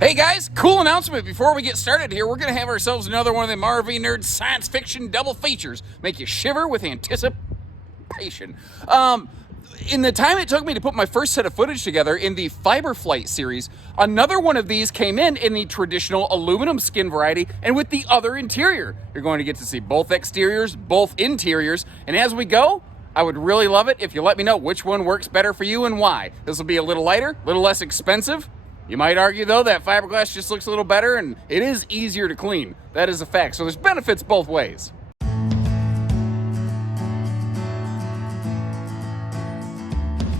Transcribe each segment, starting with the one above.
Hey guys, cool announcement before we get started here. We're going to have ourselves another one of them RV Nerd science fiction double features. Make you shiver with anticipation. In the time it took me to put my first set of footage together in the Fiberflight series, another one of these came in the traditional aluminum skin variety and with the other interior. You're going to get to see both exteriors, both interiors, and as we go, I would really love it if you let me know which one works better for you and why. This will be a little lighter, a little less expensive. You might argue, though, that fiberglass just looks a little better, and it is easier to clean. That is a fact. So there's benefits both ways.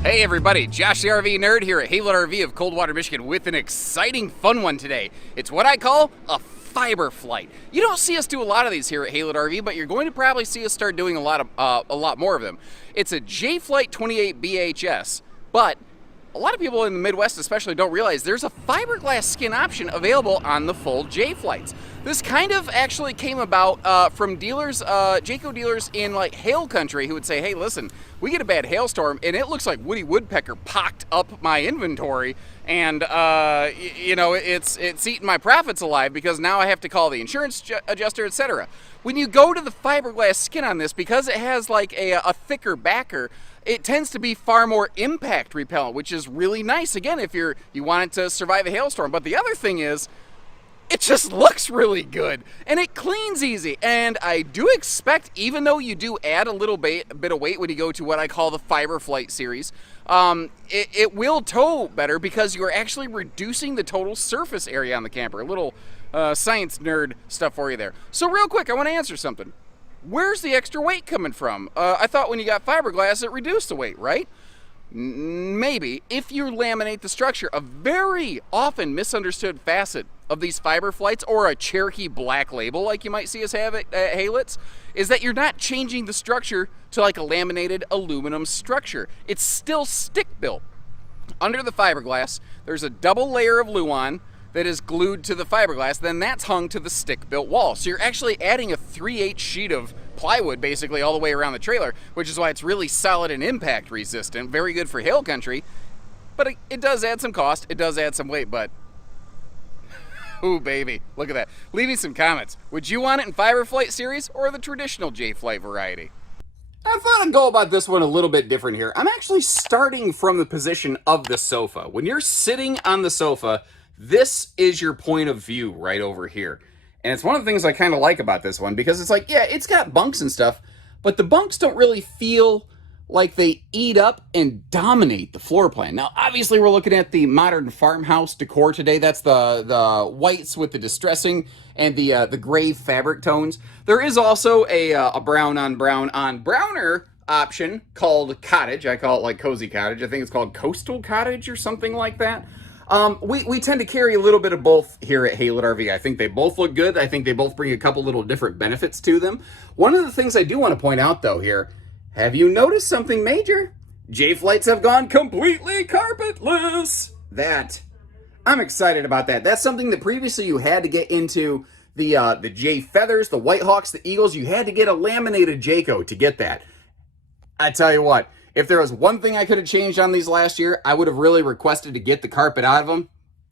Hey everybody, Josh the RV Nerd here at Haylett RV of Coldwater, Michigan with an exciting fun one today. It's what I call a fiber flight. You don't see us do a lot of these here at Haylett RV, but you're going to probably see us start doing a lot more of them. It's a Jay Flight 28 BHS, but a lot of people in the Midwest especially don't realize there's a fiberglass skin option available on the full Jay Flights. This kind of actually came about from dealers, Jayco dealers in like hail country who would say, hey listen, we get a bad hailstorm and it looks like Woody Woodpecker pocked up my inventory and you know, it's eating my profits alive because now I have to call the insurance adjuster, etc. When you go to the fiberglass skin on this, because it has like a thicker backer, it tends to be far more impact repellent, which is really nice, again, if you want it to survive a hailstorm. But the other thing is, it just looks really good, and it cleans easy. And I do expect, even though you do add a little bit of weight when you go to what I call the Fiber Flight series, it will tow better because you're actually reducing the total surface area on the camper. A little science nerd stuff for you there. So real quick, I want to answer something. Where's the extra weight coming from? I thought when you got fiberglass, it reduced the weight, right? Maybe. If you laminate the structure, a very often misunderstood facet of these fiber flights, or a Cherokee black label like you might see us have at Haylett's, is that you're not changing the structure to like a laminated aluminum structure. It's still stick built. Under the fiberglass, there's a double layer of Luan that is glued to the fiberglass, then that's hung to the stick-built wall. So you're actually adding a 3/8 sheet of plywood basically all the way around the trailer, which is why it's really solid and impact resistant, very good for hail country, but it does add some cost, it does add some weight, but ooh baby, look at that. Leave me some comments. Would you want it in Fiber Flight series or the traditional Jay Flight variety? I thought I'd go about this one a little bit different here. I'm actually starting from the position of the sofa. When you're sitting on the sofa, this is your point of view right over here. And it's one of the things I kind of like about this one because it's like, yeah, it's got bunks and stuff, but the bunks don't really feel like they eat up and dominate the floor plan. Now, obviously, we're looking at the modern farmhouse decor today. That's the whites with the distressing and the gray fabric tones. There is also a brown on browner option called cottage. I call it like cozy cottage. I think it's called coastal cottage or something like that. We tend to carry a little bit of both here at Haylett RV. I think they both look good. I think they both bring a couple little different benefits to them. One of the things I do want to point out though here, have you noticed something major? Jay Flights have gone completely carpetless. I'm excited about that. That's something that previously you had to get into the Jay Feathers, the White Hawks, the Eagles. You had to get a laminated Jayco to get that. I tell you what, if there was one thing I could have changed on these last year, I would have really requested to get the carpet out of them.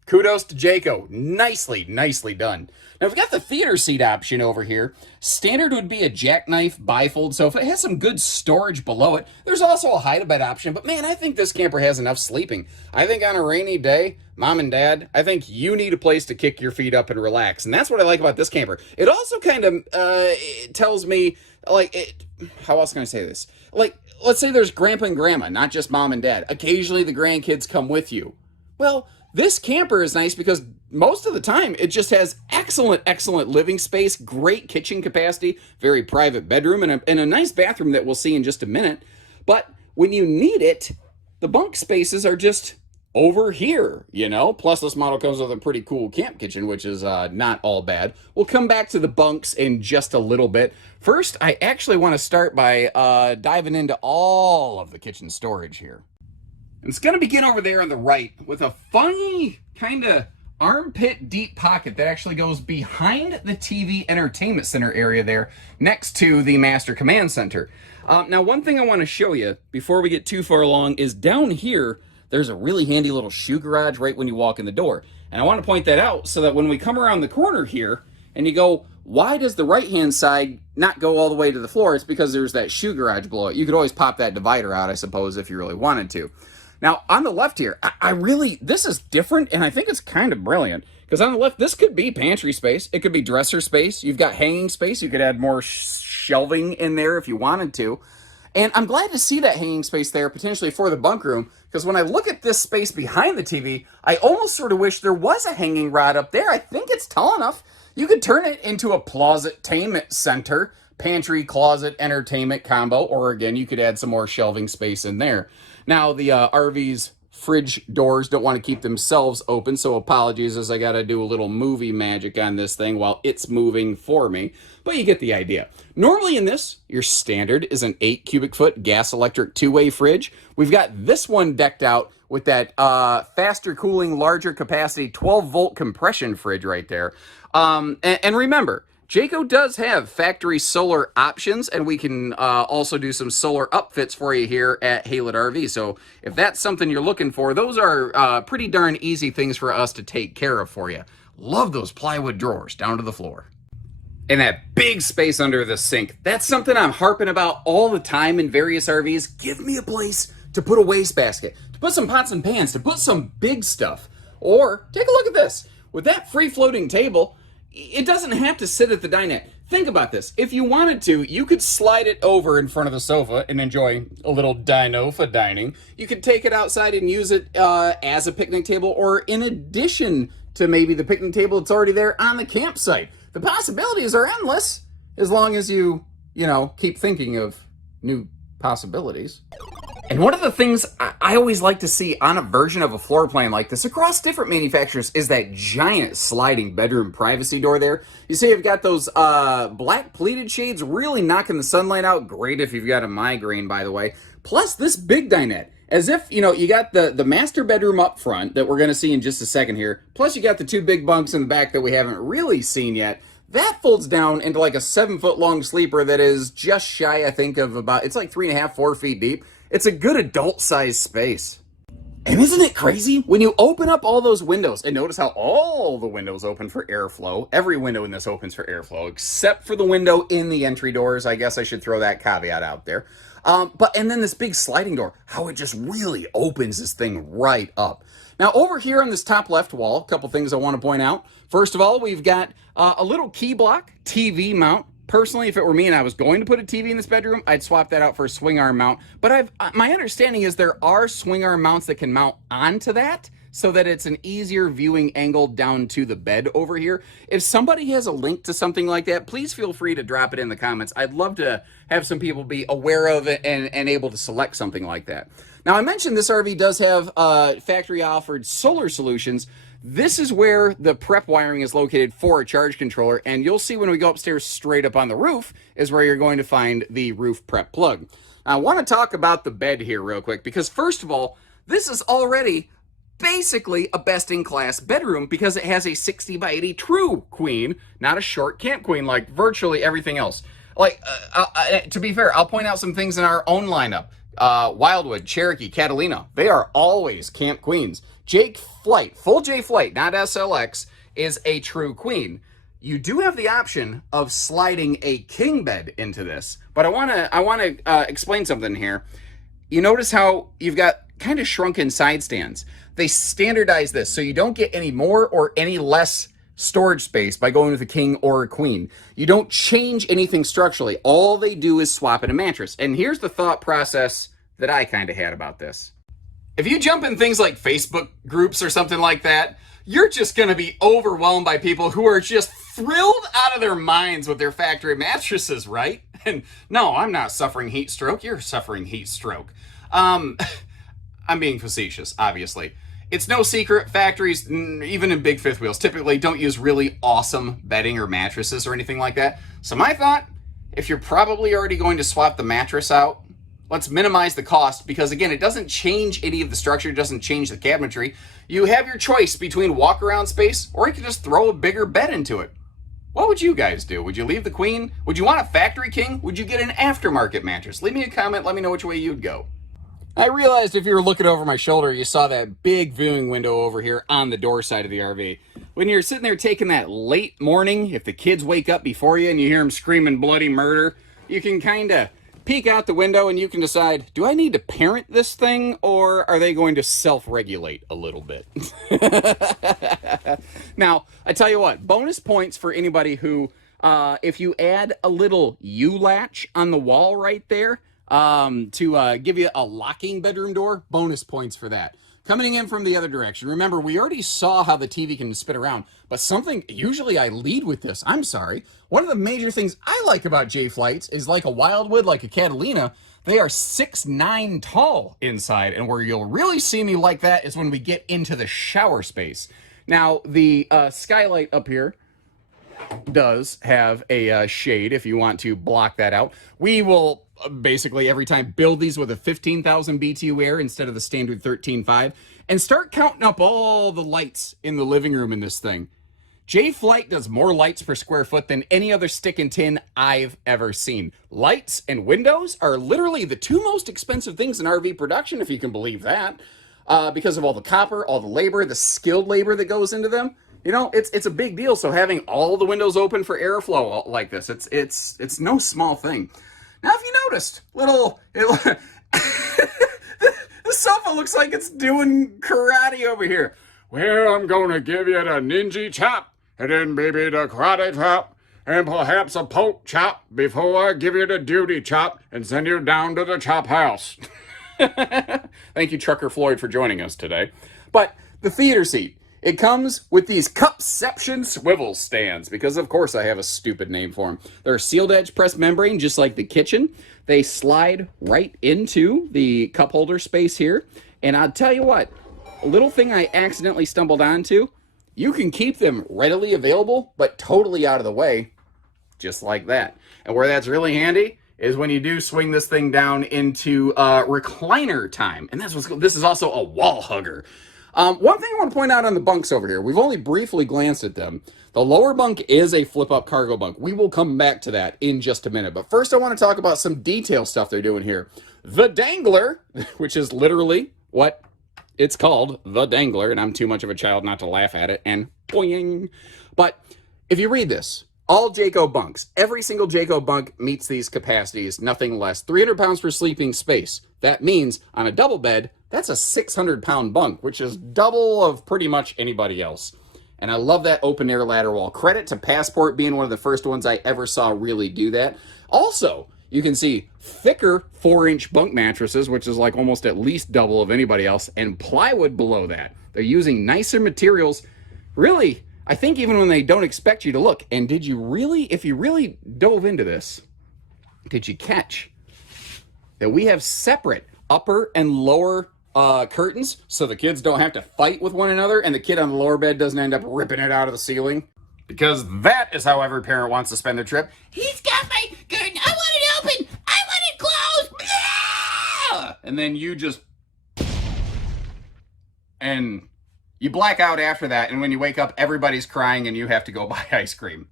Kudos to Jayco. Nicely done. Now, we've got the theater seat option over here. Standard would be a jackknife bifold sofa. It has some good storage below it. There's also a hide-a-bed option, but man, I think this camper has enough sleeping. I think on a rainy day, Mom and Dad, I think you need a place to kick your feet up and relax, and that's what I like about this camper. It also kind of it tells me, like, how else can I say this? Like, let's say there's grandpa and grandma, not just mom and dad. Occasionally the grandkids come with you. Well, this camper is nice because most of the time it just has excellent living space, great kitchen capacity, very private bedroom, and a nice bathroom that we'll see in just a minute. But when you need it, the bunk spaces are just over here, you know? Plus this model comes with a pretty cool camp kitchen, which is not all bad. We'll come back to the bunks in just a little bit. First, I actually want to start by diving into all of the kitchen storage here. And it's going to begin over there on the right with a funny kind of armpit deep pocket that actually goes behind the TV entertainment center area there next to the master command center. Now, one thing I want to show you before we get too far along is down here, there's a really handy little shoe garage right when you walk in the door. And I want to point that out so that when we come around the corner here and you go, why does the right-hand side not go all the way to the floor? It's because there's that shoe garage below it. You could always pop that divider out, I suppose, if you really wanted to. Now, on the left here, this is different, and I think it's kind of brilliant. Because on the left, this could be pantry space. It could be dresser space. You've got hanging space. You could add more shelving in there if you wanted to. And I'm glad to see that hanging space there, potentially for the bunk room, because when I look at this space behind the TV, I almost sort of wish there was a hanging rod up there. I think it's tall enough. You could turn it into a closet-tainment center, pantry, closet, entertainment combo, or again, you could add some more shelving space in there. Now, the RV's fridge doors don't want to keep themselves open, so apologies as I got to do a little movie magic on this thing while it's moving for me, but you get the idea. Normally in this, your standard is an 8 cubic foot gas electric two-way fridge. We've got this one decked out with that faster cooling, larger capacity 12-volt compression fridge right there. And remember, Jayco does have factory solar options, and we can also do some solar upfits for you here at Haylett RV. So if that's something you're looking for, those are pretty darn easy things for us to take care of for you. Love those plywood drawers down to the floor. And that big space under the sink, that's something I'm harping about all the time in various RVs. Give me a place to put a wastebasket, to put some pots and pans, to put some big stuff. Or take a look at this. With that free-floating table, it doesn't have to sit at the dinette. Think about this. If you wanted to, you could slide it over in front of the sofa and enjoy a little dino-fa dining. You could take it outside and use it as a picnic table, or in addition to maybe the picnic table that's already there on the campsite. The possibilities are endless, as long as you keep thinking of new possibilities. And one of the things I always like to see on a version of a floor plan like this across different manufacturers is that giant sliding bedroom privacy door there. You see you've got those black pleated shades really knocking the sunlight out. Great if you've got a migraine, by the way. Plus this big dinette. As if, you got the master bedroom up front that we're going to see in just a second here. Plus you got the two big bunks in the back that we haven't really seen yet. That folds down into like a 7-foot long sleeper that is just shy, I think, of about, it's like 3.5, 4 feet deep. It's a good adult-sized space. And isn't it crazy? When you open up all those windows, and notice how all the windows open for airflow. Every window in this opens for airflow, except for the window in the entry doors. I guess I should throw that caveat out there. And then this big sliding door, how it just really opens this thing right up. Now, over here on this top left wall, a couple things I want to point out. First of all, we've got a little key block TV mount. Personally, if it were me and I was going to put a TV in this bedroom, I'd swap that out for a swing arm mount. But my understanding is there are swing arm mounts that can mount onto that so that it's an easier viewing angle down to the bed over here. If somebody has a link to something like that, please feel free to drop it in the comments. I'd love to have some people be aware of it and able to select something like that. Now, I mentioned this RV does have factory offered solar solutions. This is where the prep wiring is located for a charge controller, and you'll see when we go upstairs straight up on the roof is where you're going to find the roof prep plug. Now, I want to talk about the bed here real quick, because first of all, this is already basically a best-in-class bedroom because it has a 60 by 80 true queen, not a short camp queen like virtually everything else. To be fair, I'll point out some things in our own lineup. Wildwood, Cherokee, Catalina, they are always camp queens. Jay Flight, full Jay Flight, not SLX, is a true queen. You do have the option of sliding a king bed into this, but I want to explain something here. You notice how you've got kind of shrunken side stands. They standardize this so you don't get any more or any less storage space by going with a king or a queen. You don't change anything structurally. All they do is swap in a mattress. And here's the thought process that I kind of had about this. If you jump in things like Facebook groups or something like that, you're just going to be overwhelmed by people who are just thrilled out of their minds with their factory mattresses, right? And no, I'm not suffering heat stroke. You're suffering heat stroke. I'm being facetious, obviously. It's no secret, factories, even in big fifth wheels, typically don't use really awesome bedding or mattresses or anything like that. So my thought, if you're probably already going to swap the mattress out, let's minimize the cost, because again, it doesn't change any of the structure, it doesn't change the cabinetry. You have your choice between walk-around space, or you can just throw a bigger bed into it. What would you guys do? Would you leave the queen? Would you want a factory king? Would you get an aftermarket mattress? Leave me a comment, let me know which way you'd go. I realized if you were looking over my shoulder, you saw that big viewing window over here on the door side of the RV. When you're sitting there taking that late morning, if the kids wake up before you and you hear them screaming bloody murder, you can kind of peek out the window and you can decide, do I need to parent this thing or are they going to self-regulate a little bit? Now, I tell you what, bonus points for anybody who, if you add a little U-latch on the wall right there, to give you a locking bedroom door, bonus points for that. Coming in from the other direction, remember, we already saw how the TV can spin around, but something, usually I lead with this, I'm sorry. One of the major things I like about Jay Flights is like a Wildwood, like a Catalina, they are 6'9" tall inside, and where you'll really see me like that is when we get into the shower space. Now, the skylight up here does have a shade if you want to block that out. We will basically every time build these with a 15,000 BTU air instead of the standard 13.5 and start counting up all the lights in the living room in this thing. Jay Flight does more lights per square foot than any other stick and tin I've ever seen. Lights and windows are literally the two most expensive things in RV production, if you can believe that, because of all the copper, all the labor, the skilled labor that goes into them. You know, it's a big deal. So having all the windows open for airflow like this, it's no small thing. Now, if you noticed, the sofa looks like it's doing karate over here. Well, I'm going to give you the ninja chop, and then maybe the karate chop, and perhaps a pork chop before I give you the duty chop and send you down to the chop house. Thank you, Trucker Floyd, for joining us today. But the theater seat. It comes with these Cupception swivel stands, because of course I have a stupid name for them. They're sealed edge pressed membrane, just like the kitchen. They slide right into the cup holder space here. And I'll tell you what, a little thing I accidentally stumbled onto, you can keep them readily available, but totally out of the way, just like that. And where that's really handy is when you do swing this thing down into recliner time. And that's this is also a wall hugger. One thing I want to point out on the bunks over here, we've only briefly glanced at them. The lower bunk is a flip-up cargo bunk. We will come back to that in just a minute. But first I want to talk about some detail stuff they're doing here. The dangler, which is literally what it's called, the dangler, and I'm too much of a child not to laugh at it, and boing. But if you read this, all Jayco bunks, every single Jayco bunk meets these capacities, nothing less. 300 pounds for sleeping space. That means on a double bed, that's a 600-pound bunk, which is double of pretty much anybody else. And I love that open air ladder wall. Credit to Passport being one of the first ones I ever saw really do that. Also, you can see thicker 4-inch bunk mattresses, which is like almost at least double of anybody else, and plywood below that. They're using nicer materials. Really, I think even when they don't expect you to look. And did you really, if you really dove into this, did you catch that we have separate upper and lower curtains so the kids don't have to fight with one another and the kid on the lower bed doesn't end up ripping it out of the ceiling? Because that is how every parent wants to spend their trip. He's got my curtain. I want it open. I want it closed. Yeah! And then you just... And you black out after that, and when you wake up, everybody's crying and you have to go buy ice cream.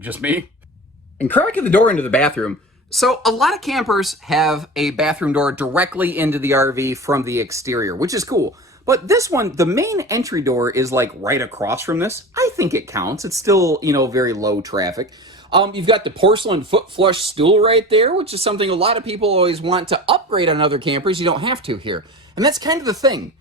Just me? And cracking the door into the bathroom. So a lot of campers have a bathroom door directly into the RV from the exterior, which is cool. But this one, the main entry door is like right across from this. I think it counts. It's still, you know, very low traffic. You've got the porcelain foot flush stool right there, which is something a lot of people always want to upgrade on other campers. You don't have to here. And that's kind of the thing.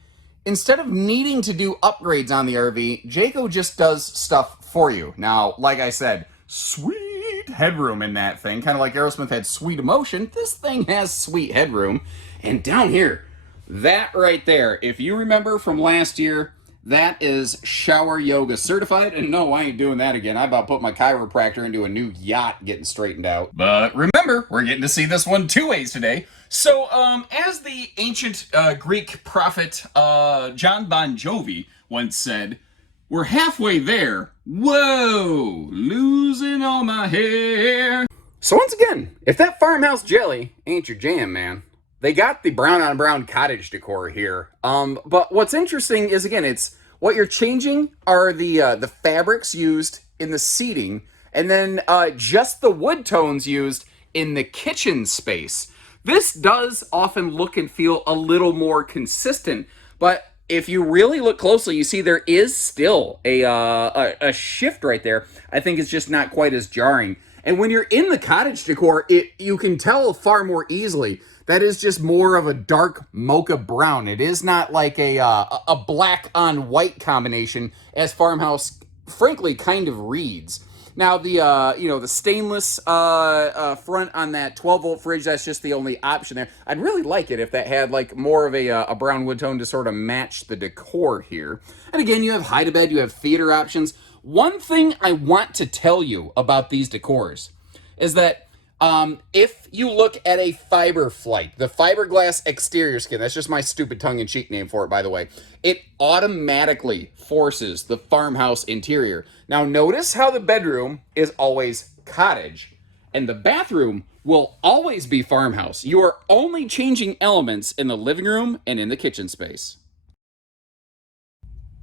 Instead of needing to do upgrades on the RV, Jayco just does stuff for you. Now, like I said, sweet headroom in that thing, kind of like Aerosmith had Sweet Emotion. This thing has sweet headroom. And down here, that right there, if you remember from last year, that is shower yoga certified. And no, I ain't doing that again. I about put my chiropractor into a new yacht getting straightened out. But remember, we're getting to see this one two ways today. So as the ancient Greek prophet John Bon Jovi once said, we're halfway there. Whoa, losing all my hair. So once again, if that farmhouse jelly ain't your jam, man, they got the brown on brown cottage decor here. But what's interesting is, again, it's what you're changing are the fabrics used in the seating, and then just the wood tones used in the kitchen space. This does often look and feel a little more consistent, but if you really look closely, you see there is still a shift right there. I think it's just not quite as jarring. And when you're in the cottage decor, you can tell far more easily. That is just more of a dark mocha brown. It is not like a black on white combination, as Farmhouse frankly kind of reads. Now the stainless front on that 12-volt fridge, that's just the only option there. I'd really like it if that had like more of a brown wood tone to sort of match the decor here. And again, you have hide-a-bed, you have theater options. One thing I want to tell you about these decors is that if you look at a Fiberflight, the fiberglass exterior skin, that's just my stupid tongue-in-cheek name for it, by the way, it automatically forces the Farmhouse interior. Now notice how the bedroom is always cottage, and the bathroom will always be Farmhouse. You are only changing elements in the living room and in the kitchen space.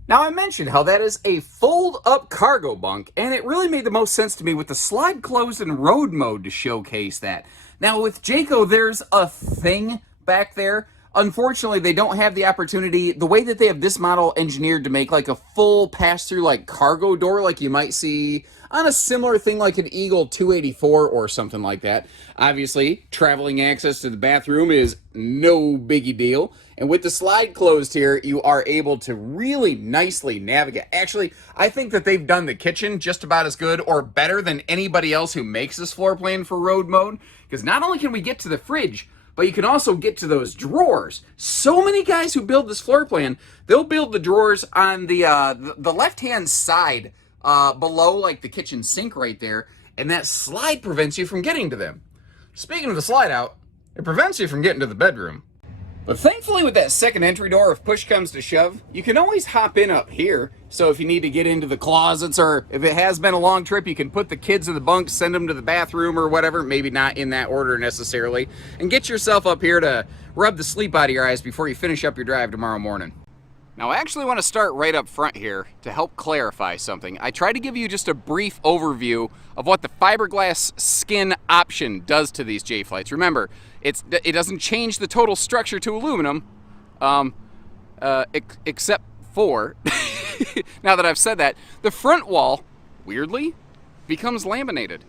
Now, I mentioned how that is a fold-up cargo bunk, and it really made the most sense to me with the slide closed and road mode to showcase that. Now, with Jayco, there's a thing back there. Unfortunately, they don't have the opportunity, the way that they have this model engineered to make like a full pass-through like cargo door like you might see on a similar thing like an Eagle 284 or something like that. Obviously, traveling access to the bathroom is no biggie deal. And with the slide closed here, you are able to really nicely navigate. Actually, I think that they've done the kitchen just about as good or better than anybody else who makes this floor plan for road mode. Because not only can we get to the fridge, but you can also get to those drawers. So many guys who build this floor plan, they'll build the drawers on the left-hand side below like the kitchen sink right there, and that slide prevents you from getting to them. Speaking of the slide out, it prevents you from getting to the bedroom. But thankfully with that second entry door, if push comes to shove, you can always hop in up here. So if you need to get into the closets, or if it has been a long trip, you can put the kids in the bunk, send them to the bathroom or whatever, maybe not in that order necessarily, and get yourself up here to rub the sleep out of your eyes before you finish up your drive tomorrow morning. Now, I actually want to start right up front here to help clarify something. I tried to give you just a brief overview of what the fiberglass skin option does to these Jay Flights. Remember, it doesn't change the total structure to aluminum, except for, now that I've said that, the front wall, weirdly, becomes laminated.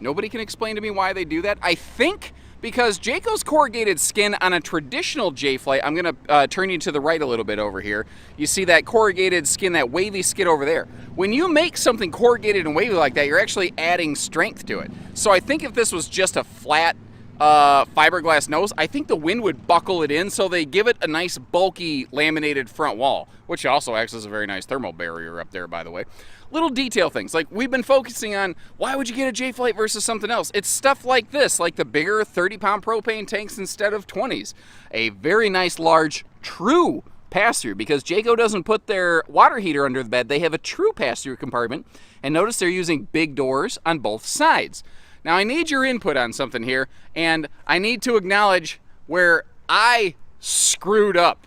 Nobody can explain to me why they do that. I think because Jayco's corrugated skin on a traditional Jay Flight, I'm going to turn you to the right a little bit over here. You see that corrugated skin, that wavy skin over there. When you make something corrugated and wavy like that, you're actually adding strength to it. So I think if this was just a flat fiberglass nose, I think the wind would buckle it in, so they give it a nice bulky laminated front wall, which also acts as a very nice thermal barrier up there, by the way. Little detail things, like we've been focusing on, why would you get a Jay Flight versus something else? It's stuff like this, like the bigger 30-pound propane tanks instead of 20s. A very nice, large, true pass-through, because Jayco doesn't put their water heater under the bed. They have a true pass-through compartment, and notice they're using big doors on both sides. Now, I need your input on something here, and I need to acknowledge where I screwed up.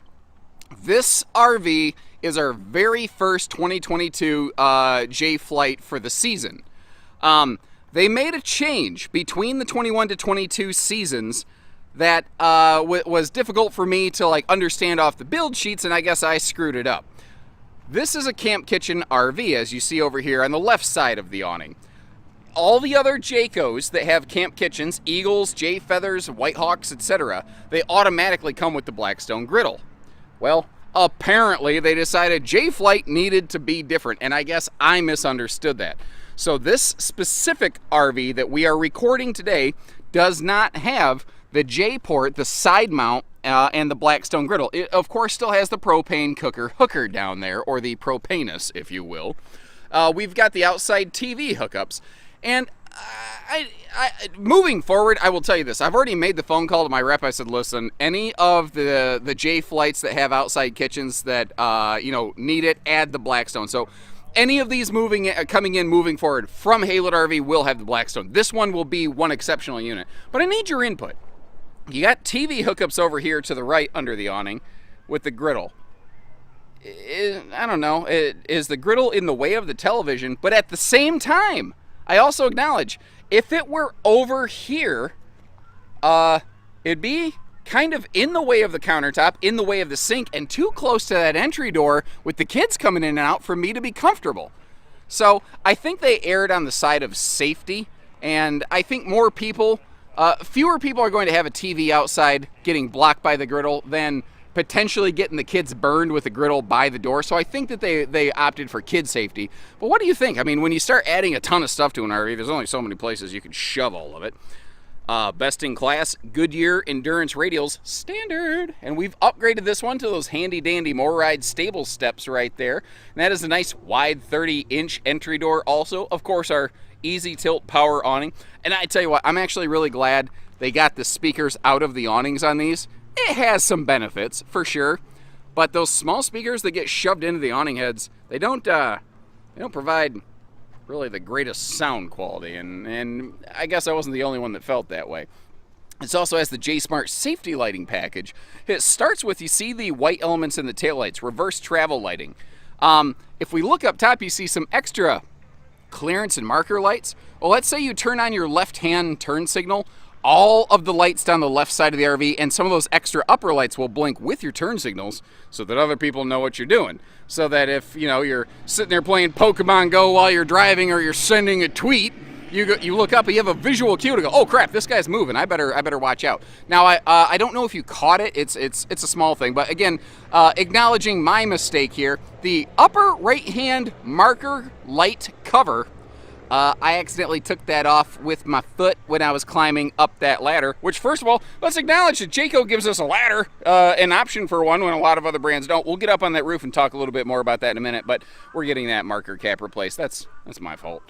This RV is our very first 2022 Jay Flight for the season. They made a change between the 21 to 22 seasons that was difficult for me to like understand off the build sheets, and I guess I screwed it up. This is a camp kitchen RV, as you see over here on the left side of the awning. All the other Jaycos that have camp kitchens, Eagles, Jay Feathers, Whitehawks, etc., they automatically come with the Blackstone griddle. Well, apparently they decided Jay Flight needed to be different, and I guess I misunderstood that. So this specific RV that we are recording today does not have the J port, the side mount, and the Blackstone griddle. It, of course, still has the propane cooker hooker down there, or the propanus, if you will. We've got the outside TV hookups. And moving forward, I will tell you this. I've already made the phone call to my rep. I said, listen, any of the Jay Flights that have outside kitchens that need it, add the Blackstone. So any of these moving forward from Haylett RV will have the Blackstone. This one will be one exceptional unit. But I need your input. You got TV hookups over here to the right under the awning with the griddle. I don't know. Is the griddle in the way of the television? But at the same time, I also acknowledge, if it were over here, it'd be kind of in the way of the countertop, in the way of the sink, and too close to that entry door with the kids coming in and out for me to be comfortable. So I think they erred on the side of safety, and I think more people, fewer people are going to have a TV outside getting blocked by the griddle than potentially getting the kids burned with the griddle by the door. So I think that they opted for kid safety. But what do you think? I mean, when you start adding a ton of stuff to an RV, there's only so many places you can shove all of it. Best in class Goodyear Endurance radials, standard. And we've upgraded this one to those handy dandy MORryde stable steps right there. And that is a nice wide 30-inch entry door also. Of course, our easy tilt power awning. And I tell you what, I'm actually really glad they got the speakers out of the awnings on these. It has some benefits, for sure. But those small speakers that get shoved into the awning heads, they don't provide really the greatest sound quality, and I guess I wasn't the only one that felt that way. It also has the J-Smart safety lighting package. It starts with, you see the white elements in the taillights, reverse travel lighting. If we look up top, you see some extra clearance and marker lights. Well, let's say you turn on your left-hand turn signal, all of the lights down the left side of the RV and some of those extra upper lights will blink with your turn signals so that other people know what you're doing. So that if, you're sitting there playing Pokemon Go while you're driving, or you're sending a tweet, you look up and you have a visual cue to go, oh crap, this guy's moving, I better watch out. Now, I don't know if you caught it, it's a small thing, but again, acknowledging my mistake here, the upper right-hand marker light cover, I accidentally took that off with my foot when I was climbing up that ladder, which, first of all, let's acknowledge that Jayco gives us a ladder, an option for one when a lot of other brands don't. We'll get up on that roof and talk a little bit more about that in a minute, but we're getting that marker cap replaced. That's my fault.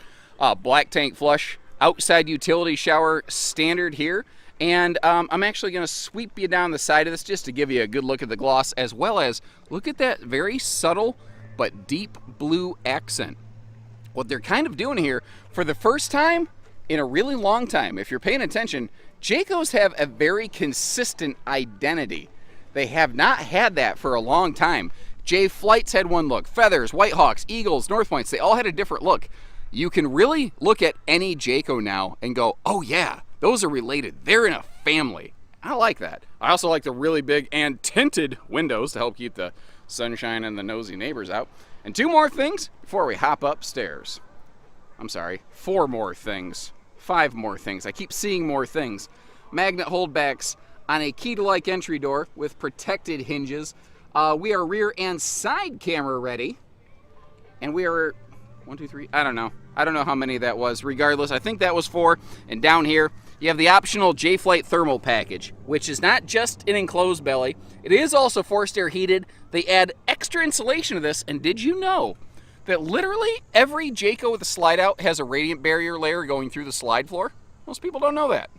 Black tank flush, outside utility shower, standard here. And I'm actually going to sweep you down the side of this just to give you a good look at the gloss, as well as look at that very subtle but deep blue accent. What they're kind of doing here, for the first time in a really long time, if you're paying attention, Jayco's have a very consistent identity. They have not had that for a long time. Jay Flight's had one look. Feathers, White Hawks, Eagles, North Points, they all had a different look. You can really look at any Jayco now and go, oh yeah, those are related. They're in a family. I like that. I also like the really big and tinted windows to help keep the sunshine and the nosy neighbors out. And two more things before we hop upstairs. I'm sorry, 4 more things. 5 more things. I keep seeing more things. Magnet holdbacks on a key-to-like entry door with protected hinges. We are rear and side camera ready. And we are 1, 2, 3. I don't know how many that was. Regardless, I think that was 4. And down here, you have the optional Jay Flight thermal package, which is not just an enclosed belly. It is also forced air heated. They add extra insulation to this, and did you know that literally every Jayco with a slide out has a radiant barrier layer going through the slide floor? Most people don't know that.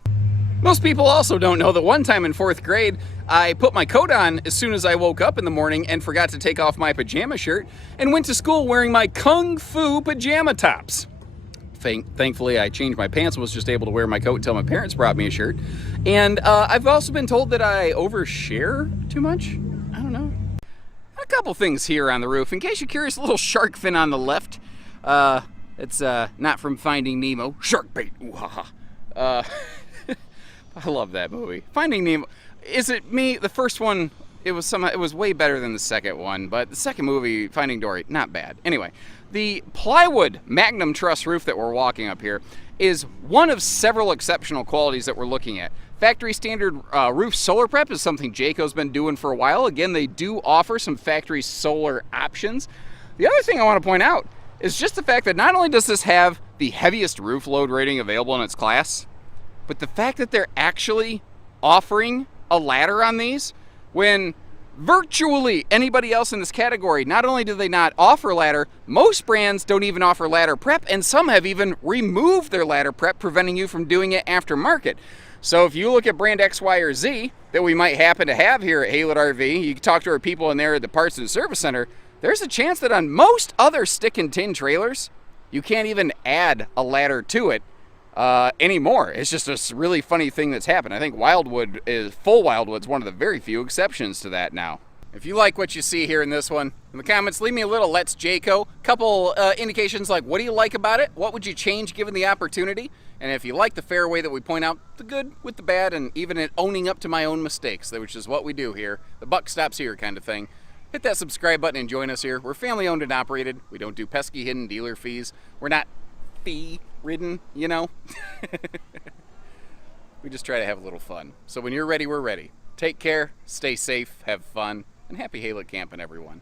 Most people also don't know that one time in 4th grade, I put my coat on as soon as I woke up in the morning and forgot to take off my pajama shirt and went to school wearing my Kung Fu pajama tops. Thankfully, I changed my pants and was just able to wear my coat until my parents brought me a shirt. And I've also been told that I overshare too much. I don't know. A couple things here on the roof. In case you're curious, a little shark fin on the left. It's not from Finding Nemo. Shark bait. Ooh, ha, ha. I love that movie. Finding Nemo. Is it me? The first one, it was way better than the second one, but the second movie, Finding Dory, not bad. Anyway, the plywood Magnum truss roof that we're walking up here is one of several exceptional qualities that we're looking at. Factory standard roof solar prep is something Jayco's been doing for a while. Again, they do offer some factory solar options. The other thing I want to point out is just the fact that not only does this have the heaviest roof load rating available in its class, but the fact that they're actually offering a ladder on these, when virtually anybody else in this category, not only do they not offer ladder, most brands don't even offer ladder prep, and some have even removed their ladder prep, preventing you from doing it aftermarket. So if you look at brand X, Y, or Z that we might happen to have here at Haylett RV, you can talk to our people in there at the Parts and Service Center, there's a chance that on most other stick and tin trailers, you can't even add a ladder to it anymore. It's just a really funny thing that's happened. I think full Wildwood's one of the very few exceptions to that now. If you like what you see here in this one, in the comments, leave me a little Let's Jayco. Couple indications like, what do you like about it? What would you change given the opportunity? And if you like the fair way that we point out the good with the bad, and even it owning up to my own mistakes, which is what we do here, the buck stops here kind of thing, hit that subscribe button and join us here. We're family owned and operated. We don't do pesky hidden dealer fees. We're not fee ridden, you know? We just try to have a little fun. So when you're ready, we're ready. Take care, stay safe, have fun, and happy Haylett camping, everyone.